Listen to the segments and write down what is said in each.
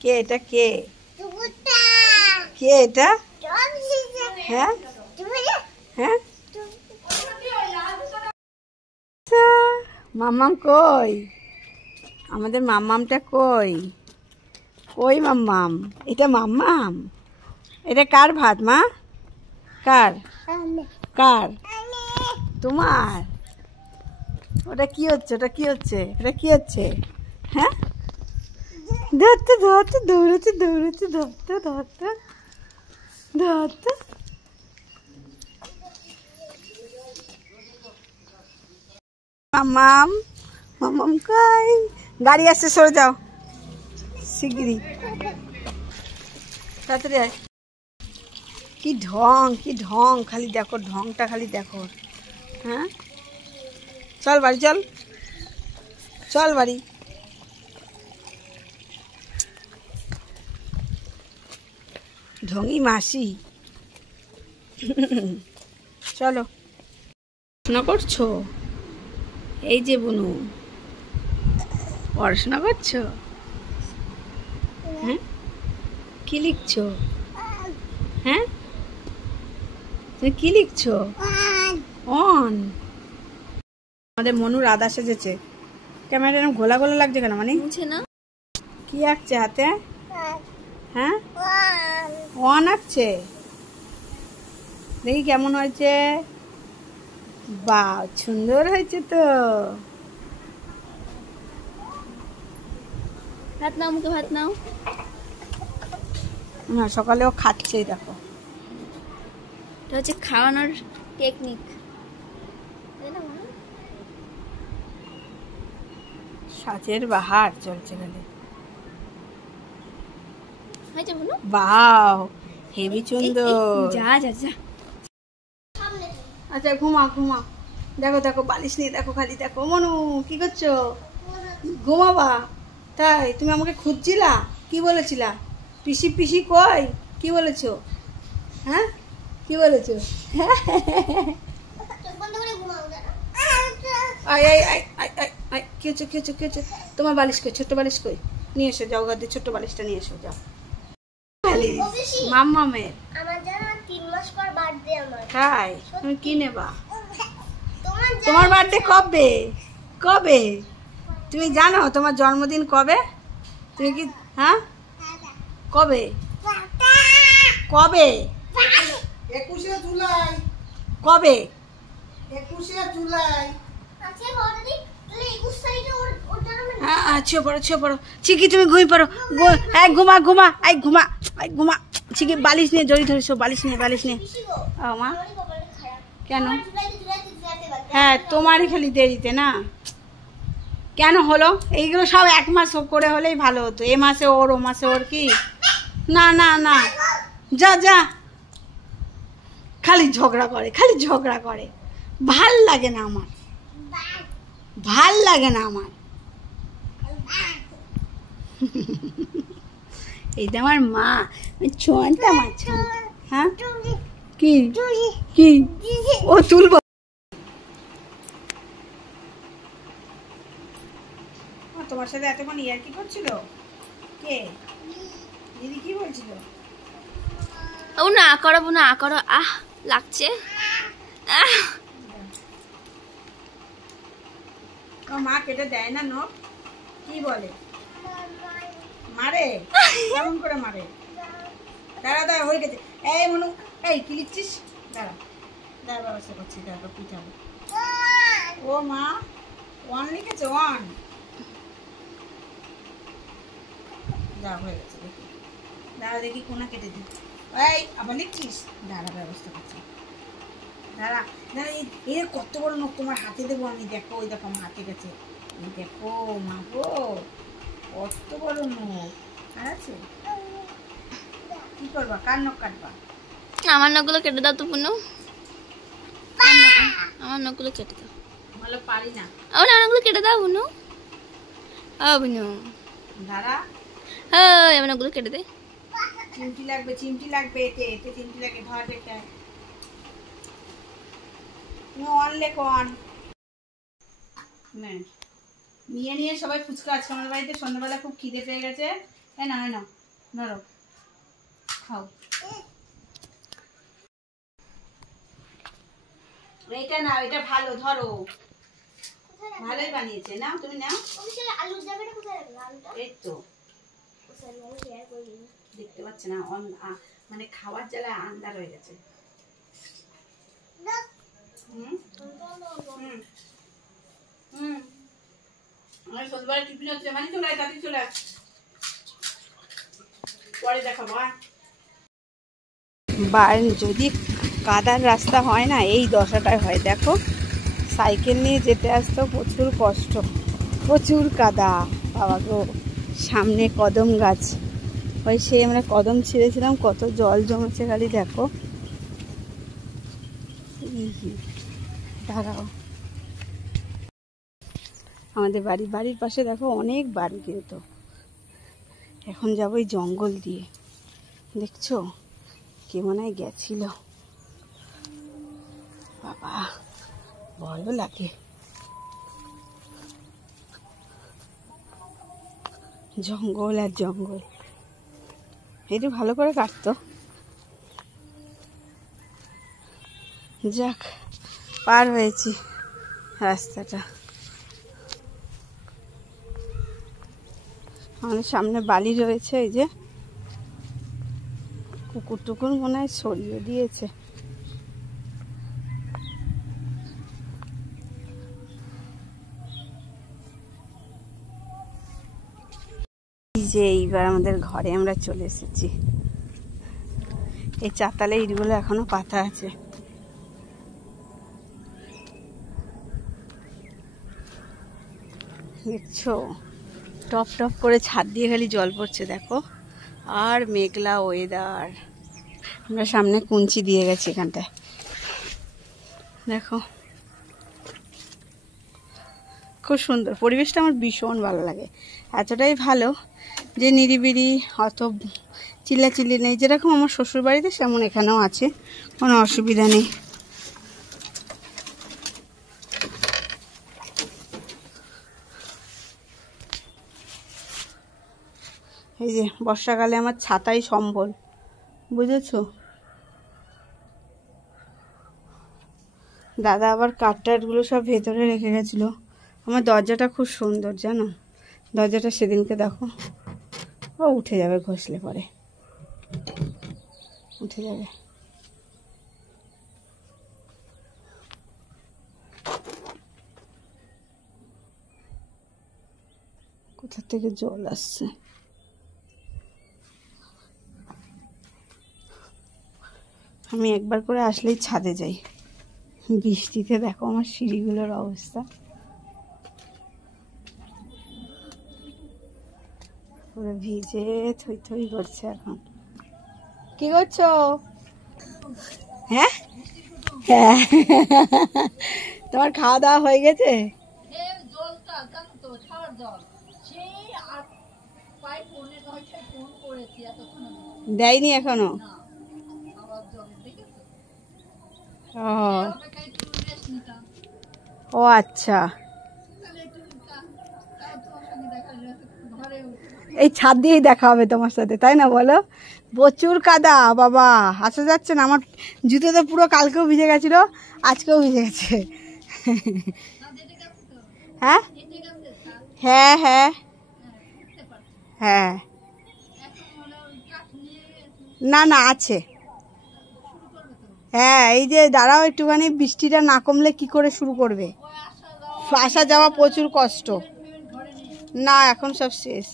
কে এটা? কে কে এটা? হ্যাঁ হ্যাঁ, মাম্মাম কই? আমাদের মাম্মামটা কই? কই মাম্মাম? এটা মাম্মাম? এটা কার ভাত মা? কার? কার? তোমার? ওটা কি হচ্ছে? ওটা কি হচ্ছে? এটা কি হচ্ছে? হ্যাঁ, ধরতে ধরতে দৌড়াচ্ছে দৌড়াচ্ছে ধরতে ধরতে ধরতে। মাম্মাম, মাম্মাম কই? গাড়ি আসছে, সরে যাও শিগগিরি, তাড়াতাড়ি আয়। কি ঢং, কি ঢং, খালি দেখো ঢংটা, খালি দেখো। হ্যাঁ, চল বাড়ি চল, চল বাড়ি। ঢঙি মাসি। চলো, পড়াশোনা করছো? এই যে বুনু, পড়াশোনা করছো? হ্যাঁ, কি লিখছো? হ্যাঁ, তুমি কি লিখছো? অন। আমাদের মনু রাধা সেজেছে। ক্যামেরাটা এরকম ঘোলা ঘোলা লাগছে কেন? মানে না, কি আঁকছে হাতে? হ্যাঁ, ওয়ান আঁকছে। দেখি কেমন হয়েছে। বাহ, সুন্দর হয়েছে তো। ভাত নাও, মুখে ভাত নাও। না, সকালেও খাচ্ছেই দেখো। এটা হচ্ছে খাওয়ানোর টেকনিক। সাজের বাহার চলছে গেলে। বাহ, হেভি সুন্দর। যা যা যা। আচ্ছা ঘুমা ঘুমা। দেখো দেখো বালিশ নিয়ে দেখো, খালি দেখো। মনু কি করছো? ঘুমাবা? তাই তুমি আমাকে খুঁজছিলা? কি বলেছিলা? পিসি পিসি কই? কি বলেছো? হ্যাঁ, কি বলেছো? আয় আয় আয় আয় আয় আয়। কি হচ্ছে কি হচ্ছে কি হচ্ছে? তোমার বালিশ কই? ছোট্ট বালিশ কই? নিয়ে এসো, যাও ঘর দিয়ে ছোট্ট বালিশটা নিয়ে এসো, যাও। মাম্মামের আমার জানো 3 মাস পর বার্থডে আমার। তাই তুমি কি নেবা? তোমার বার্থডে কবে? কবে তুমি জানো? তোমার জন্মদিন কবে? তুমি কি? হ্যাঁ, কবে? কবে? 21শে জুলাই। কবে? 21শে জুলাই। আচ্ছা বড়দি, তাহলে 21 তারিখে ওর জন্মদিন। হ্যাঁ, ছিও পড়ো ছিও পড়ো। চিকি তুমি ঘুমিয়ে পড়ো। এই ঘুমা ঘুমা, এই ঘুমা, এই ঘুমা। চিকি বালিশ নিয়ে জড়ি ধরেছো, বালিশ নিয়ে বালিশ নিয়ে। মা কেন? হ্যাঁ, তোমারই খালি দেরিতে না। কেন হলো? এইগুলো সব 1 মাস করে হলেই ভালো হতো। এ মাসে ওর, ও মাসে ওর। কি না না না, যা যা। খালি ঝগড়া করে, খালি ঝগড়া করে। ভাল লাগে না আমার, ভাল লাগে না আমার। এইটা আমার মা, ছোঁয়াটা মা। হ্যাঁ, কি কি? ও তুলব। তোমার সাথে এতক্ষণ ইয়ার কি করছিল? কে? দিদি কি বলছিল? ও না করো, না করো। আহ লাগছে। মা কেটে দেয় না নখ? কি বলে? মারে? কেমন করে মারে? দাঁড়া দাঁড়া, হয়ে গেছে। এই মনু, এই কি লিখছিস? দাঁড়া দাঁড়া, ব্যবস্থা করছি, দাঁড়া পিঠাবো। ও মা, 1 লিখেছে? 1 যা, হয়ে গেছে। দেখি, দাঁড়া দেখি কোনা কেটে দিই। এই আবার লিখছিস? দাঁড়া ব্যবস্থা করছি, দাঁড়া দাঁড়া। এই কত বড় নখ, তোমার হাতে দেবো আমি। দেখো, ওই দেখো আমার হাতে গেছে। এই দেখো মা গো, কত বড় নখ। আর আছে? কি করবা? কার নখ কাটবা? আমার নখগুলো কেটে দাও তো পুনু। আমার নখগুলো কেটে দাও। ভালো পারি না। আমার নখগুলো কেটে দাও পুনু। ও পুনু দাঁড়া। হ্যাঁ, আমার নখগুলো কেটে দে। চিমটি লাগবে, চিমটি লাগবে। এতে এতে চিমটি লাগে। ধর দেখে তুমি 1 লেখো। 1 নিয়ে নিয়ে সবাই ফুচকা। আজকে আমাদের বাড়িতে সন্ধ্যাবেলা খুব খিদে পেয়ে গেছে। না ধরো খাও। এটা না, এটা ভালো, ধরো ভালোই বানিয়েছে। নাও তুমি নাও। আলুর জায়গাটা কোথায় রাখবে? আলুটা এই তো দেখতে পাচ্ছ না, মানে খাওয়ার জ্বালা আন্দার হয়ে গেছে। সন্ধ্যাবেলা টিফিন হচ্ছে, মানে চলে আয়, তাড়াতাড়ি চলে আয়, পরে দেখাবো। যদি কাদার রাস্তা হয় না, এই দশাটাই হয়। দেখো সাইকেল নিয়ে যেতে আসতো প্রচুর কষ্ট, প্রচুর কাদা। বাবা গো, সামনে কদম গাছ, ওই সেই আমরা কদম ছিঁড়েছিলাম, কত জল জমেছে খালি দেখো। দাঁড়াও, আমাদের বাড়ির পাশে দেখো অনেক বাড়ি, কিন্তু এখন যাবো এই জঙ্গল দিয়ে। দেখছো কে মনে হয় গেছিল, বাবা ভালো লাগে। জঙ্গল আর জঙ্গল, একটু ভালো করে কাটতো। যাক, পার হয়েছি রাস্তাটা। আমাদের সামনে বালি রয়েছে, এই যে কুকুর টুকুর মনে হয় সরিয়ে দিয়েছে। এই যে এইবার আমাদের ঘরে আমরা চলে এসেছি। এই চাতালে ইটগুলো এখনো পাতা আছে। দেখছো টপ টপ করে ছাদ দিয়ে খালি জল পড়ছে দেখো, আর মেঘলা ওয়েদার। আমরা সামনে কুঞ্চি দিয়ে গেছি এখানটায়, দেখো খুব সুন্দর পরিবেশটা, আমার ভীষণ ভালো লাগে। এতটাই ভালো যে নিরিবিলি, অত চিল্লাচিল্লি নেই। যেরকম আমার শ্বশুর বাড়িতে সেমন এখানেও আছে, কোনো অসুবিধা নেই। এই যে বর্ষাকালে আমার ছাতাই সম্বল, বুঝেছো? দাদা আবার কাঠটাটগুলো সব ভেতরে রেখে গেছিলো। আমার দরজাটা খুব সুন্দর জানো, দরজাটা সেদিনকে দেখো, ও উঠে যাবে, ঘষলে পরে উঠে যাবে। কোথা থেকে জল আসছে, আমি একবার করে আসলেই ছাদে যাই। বৃষ্টিতে দেখো আমার সিঁড়িগুলোর অবস্থা, পুরো ভিজে থই থই করছে। এখন কি করছো? হ্যাঁ হ্যাঁ, তোমার খাওয়া দাওয়া হয়ে গেছে? দেয়নি এখনো? ও আচ্ছা, এই ছাদ দিয়েই দেখা হবে তোমার সাথে, তাই না বলো? প্রচুর কাদা বাবা, আসা যাচ্ছে না। আমার জুতো তো পুরো কালকেও ভিজে গেছিল, আজকেও ভিজে গেছে। হ্যাঁ হ্যাঁ হ্যাঁ হ্যাঁ, না না আছে। হ্যাঁ এই যে দাঁড়াও একটুখানি, বৃষ্টিটা না কমলে কি করে শুরু করবে? আসা যাওয়া প্রচুর কষ্ট। না এখন সব শেষ,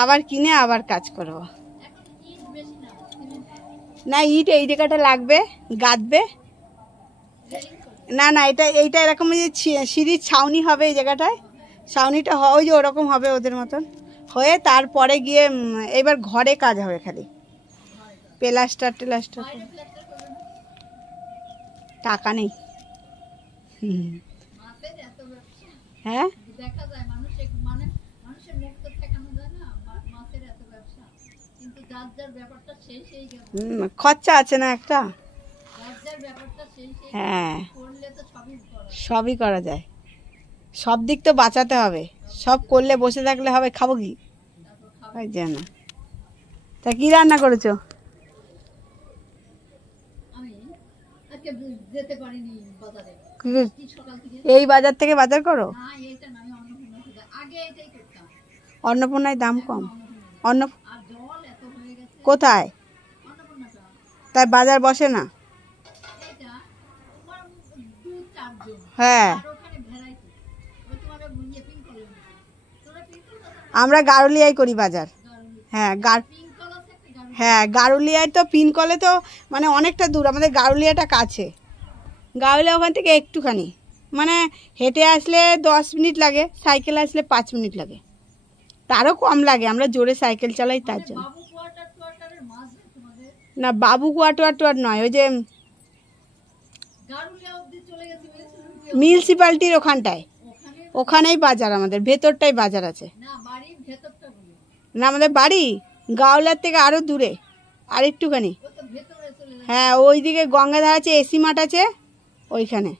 আবার কিনে আবার কাজ করব। না ইট এই জায়গাটা লাগবে, গাঁথবে। না না, এইটা এরকম যে সিঁড়ির ছাউনি হবে এই জায়গাটায়, ছাউনিটা ওই যে ওরকম হবে ওদের মতন হয়ে, তারপরে গিয়ে এবার ঘরে কাজ হবে, খালি প্লাস্টার টেলাস্টার। টাকা নেই। হ্যাঁ খরচা আছে না একটা। হ্যাঁ সবই করা যায়, সব দিক তো বাঁচাতে হবে। সব করলে বসে থাকলে হবে, খাবো কি? ওই জন্য। তা কি রান্না করেছো? এই বাজার থেকে বাজার করো? অন্নপূর্ণায় দাম কম। কোথায়? তাই বাজার বসে না? হ্যাঁ, আমরা গারুলিয়ায় করি বাজার। হ্যাঁ হ্যাঁ, গারুলিয়ায় তো পিনকলে তো মানে অনেকটা দূর, আমাদের গারুলিয়াটা কাছে। গারুলিয়া ওখান থেকে একটুখানি, মানে হেঁটে আসলে 10 মিনিট লাগে, সাইকেল আসলে 5 মিনিট লাগে, তারও কম লাগে, আমরা জোরে সাইকেল চালাই তার জন্য। না, বাবু কোয়ার্টার নয়, ওই যে মিউনিসিপ্যালিটির ওখানটায়, ওখানেই বাজার, আমাদের ভেতরটাই বাজার আছে। না, আমাদের বাড়ি গাওলার থেকে আরো দূরে, আর একটুখানি। হ্যাঁ, ওইদিকে গঙ্গাধার আছে, এসি মাঠ আছে, ওইখানে।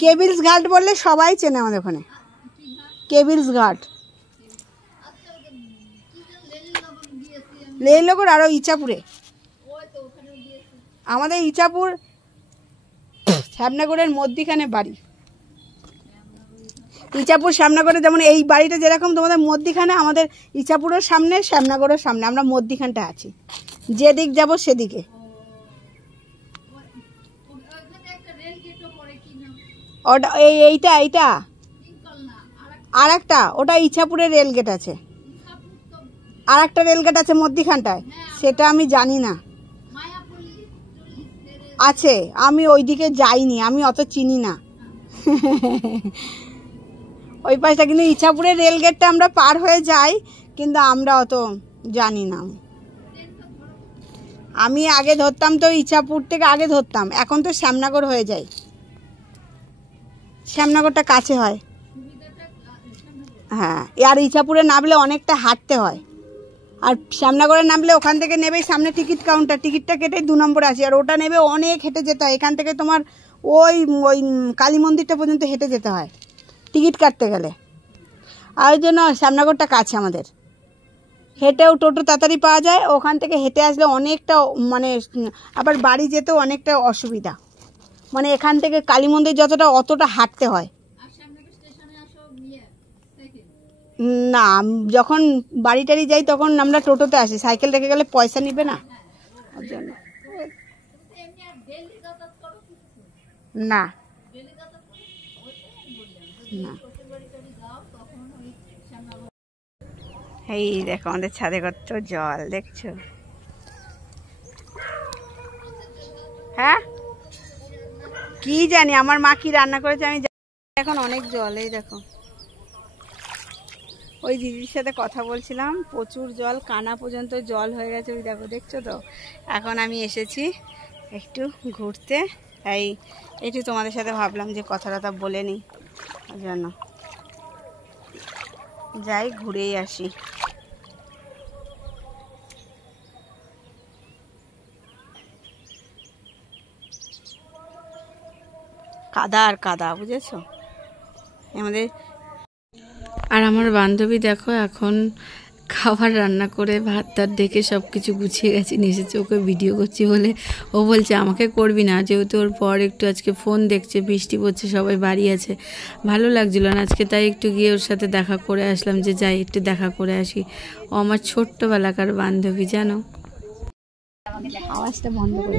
কেবিলস ঘাট বললে সবাই চেনে আমাদের ওখানে, কেবিলস ঘাট। লেইলনগর আরো ইচাপুরে, আমাদের ইচাপুর শ্যামনগরের মধ্যিখানে বাড়ি। ইচাপুর শ্যামনগরে যেমন এই বাড়িটা যেরকম তোমাদের মধ্যিখানে, আমাদের ইচাপুরের সামনে, শ্যামনগরের সামনে, আমরা মধ্যিখানটা আছি, যেদিক যাব সেদিকে। ওটা এইটা আর একটা, ওটা ইছাপুরের রেলগেট আছে, আর একটা রেলগেট আছে মধ্যিখানটায়, সেটা আমি জানি না। আছে, আমি ওইদিকে যাইনি, আমি অত চিনি না ওই পাশটা। কিন্তু ইছাপুরের রেলগেটটা আমরা পার হয়ে যাই, কিন্তু আমরা অত জানি না। আমি আগে ধরতাম তো, ইছাপুর থেকে আগে ধরতাম, এখন তো শ্যামনগর হয়ে যায়, শ্যামনগরটা কাছে হয়। হ্যাঁ, আর ইছাপুরে নামলে অনেকটা হাঁটতে হয়, আর শ্যামনগরে নামলে ওখান থেকে নেবেই সামনে টিকিট কাউন্টার, টিকিটটা কেটে 2 নম্বর আছে, আর ওটা নেবে অনেক হেঁটে যেতে হয়, এখান থেকে তোমার ওই কালী মন্দিরটা পর্যন্ত হেঁটে যেতে হয় টিকিট কাটতে গেলে। আর ওই জন্য শ্যামনগরটা কাছে আমাদের, হেঁটেও টোটো তাড়াতাড়ি পাওয়া যায়, ওখান থেকে হেঁটে আসলে অনেকটা, মানে আবার বাড়ি যেতেও অনেকটা অসুবিধা, মানে এখান থেকে কালী মন্দির যতটা অতটা হাঁটতে হয়। না, যখন বাড়ি টাড়ি যাই তখন আমরা টোটোতে আসি, সাইকেল রেখে গেলে পয়সা নিবে না, ওর জন্য। না না, এই দেখো আমাদের ছাদে কত জল দেখছো। হ্যাঁ, কি জানি আমার মা কি রান্না করেছে আমি জানি, এখন অনেক জল। এই দেখো, ওই দিদির সাথে কথা বলছিলাম, প্রচুর জল, কানা পর্যন্ত জল হয়ে গেছে, ওই দেখো, দেখছো তো। এখন আমি এসেছি একটু ঘুরতে, তাই একটু তোমাদের সাথে ভাবলাম যে কথা টথা বলে নিই, ওই জন্য যাই ঘুরেই আসি। কাদা আর কাদা, বুঝেছো আমাদের। আর আমার বান্ধবী দেখো এখন খাবার রান্না করে ভাত টাত ডেকে সব কিছু গুছিয়ে গেছে, নিয়ে এসেছে। ওকে ভিডিও করছি বলে ও বলছে আমাকে করবি না, যেহেতু ওর পর একটু আজকে ফোন দেখছে, বৃষ্টি পড়ছে, সবাই বাড়ি আছে, ভালো লাগছিল না আজকে, তাই একটু গিয়ে ওর সাথে দেখা করে আসলাম, যে যাই একটু দেখা করে আসি। ও আমার ছোট্টবেলাকার বান্ধবী, জানো। আওয়াজটা বন্ধ করে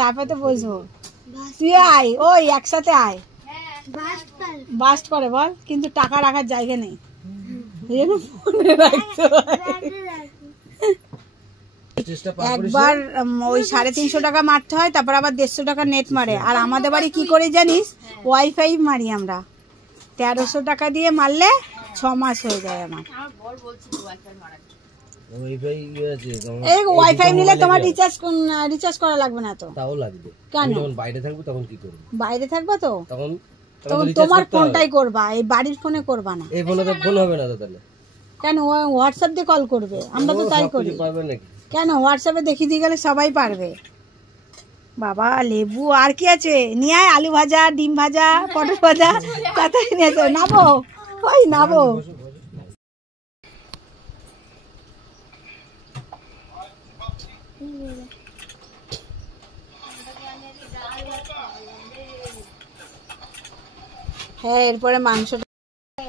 তারপরে তো বসবো, তুই আয়, ওই একসাথে আয়, বাস্ট করে বল, কিন্তু টাকা রাখার জায়গা নেই, একবার ওই 350 টাকা মারতে হয়, তারপর আবার 150 টাকা নেট মারে। আর আমাদের বাড়ি কি করে জানিস, ওয়াইফাই মারি আমরা, 1300 টাকা দিয়ে মারলে 6 মাস হয়ে যায় আমার। এই ওয়াইফাই নিলে তোমার রিচার্জ করা লাগবে না তো। তাও লাগবে কেন? যখন বাইরে থাকবো তখন কি করব? বাইরে থাকবা তো তখন তোমার ফোনটাই করবা, এই বাড়ির ফোনে করবা না। এই ফোনে তো ফোন হবে না তো, তাহলে কেন? হোয়াটসঅ্যাপ দিয়ে কল করবে, আমরা তো তাই করি। কেন? হোয়াটসঅ্যাপে দেখিয়ে দিয়ে গেলে সবাই পারবে। বাবা লেবু আর কি আছে, নিয়ে আয়, আলু ভাজা, ডিম ভাজা, পটল ভাজা, তাড়াতাড়ি নিয়ে নাবো, ওই নাবো। হ্যাঁ এরপরে মাংসটা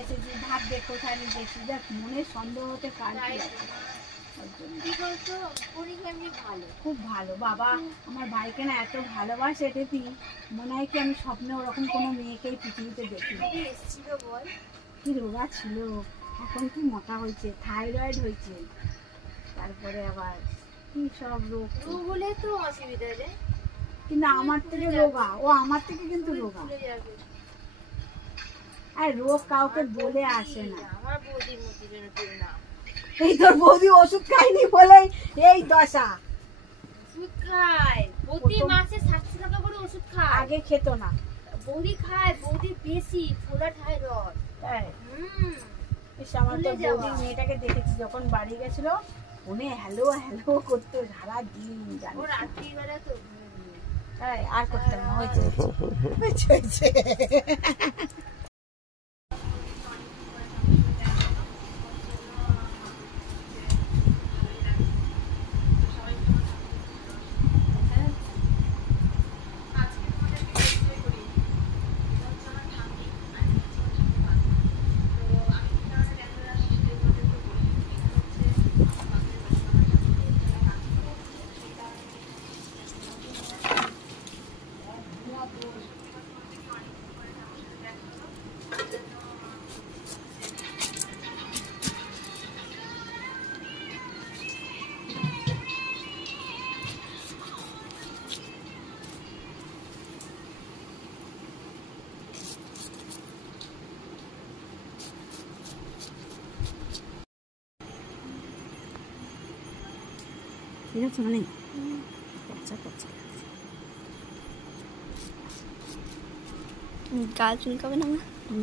এসেছি, ভাত দেখ কোথায় নিয়ে দেখছি, দেখ মনে সন্দেহ হতে কার কি আছে। খুব ভালো বাবা, আমার ভাইকে না এত ভালোবাসে দেখি, মনে হয় কি আমি স্বপ্নে ওরকম কোনো মেয়েকেই পৃথিবীতে দেখি। কি রোগা ছিল, এখন কি মোটা হয়েছে, থাইরয়েড হয়েছে, তারপরে আবার কি সব রোগ। বলে তো অসুবিধা রে, কিন্তু আমার থেকে রোগা, ও আমার থেকে কিন্তু রোগা। আর রোগ কাউকে বলে আসে না। আমার বৌদির মতো যেন কেউ না। এই তোর বৌদি ওষুধ খায়নি বলে এই দশা। ওষুধ খায় প্রতি মাসে 700 টাকা করে ওষুধ খায়। আগে খেত না। বৌদি খায়, বৌদি বেশি ফোলা থাইরয়েড। তাই হুম, আমার তো বৌদির মেয়েটাকে দেখেছি যখন বাড়ি গেছিল, ফোনে হ্যালো হ্যালো করতো সারা দিন। ও রাত্রি বেলা তো তাই আর করতাম না, হয়েছে হয়েছে। ঠিক আছে, মানে পচা পচা গাল চুলকাবে না?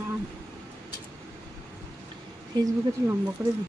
না, ফেসবুকে তো লম্বা করে দিই।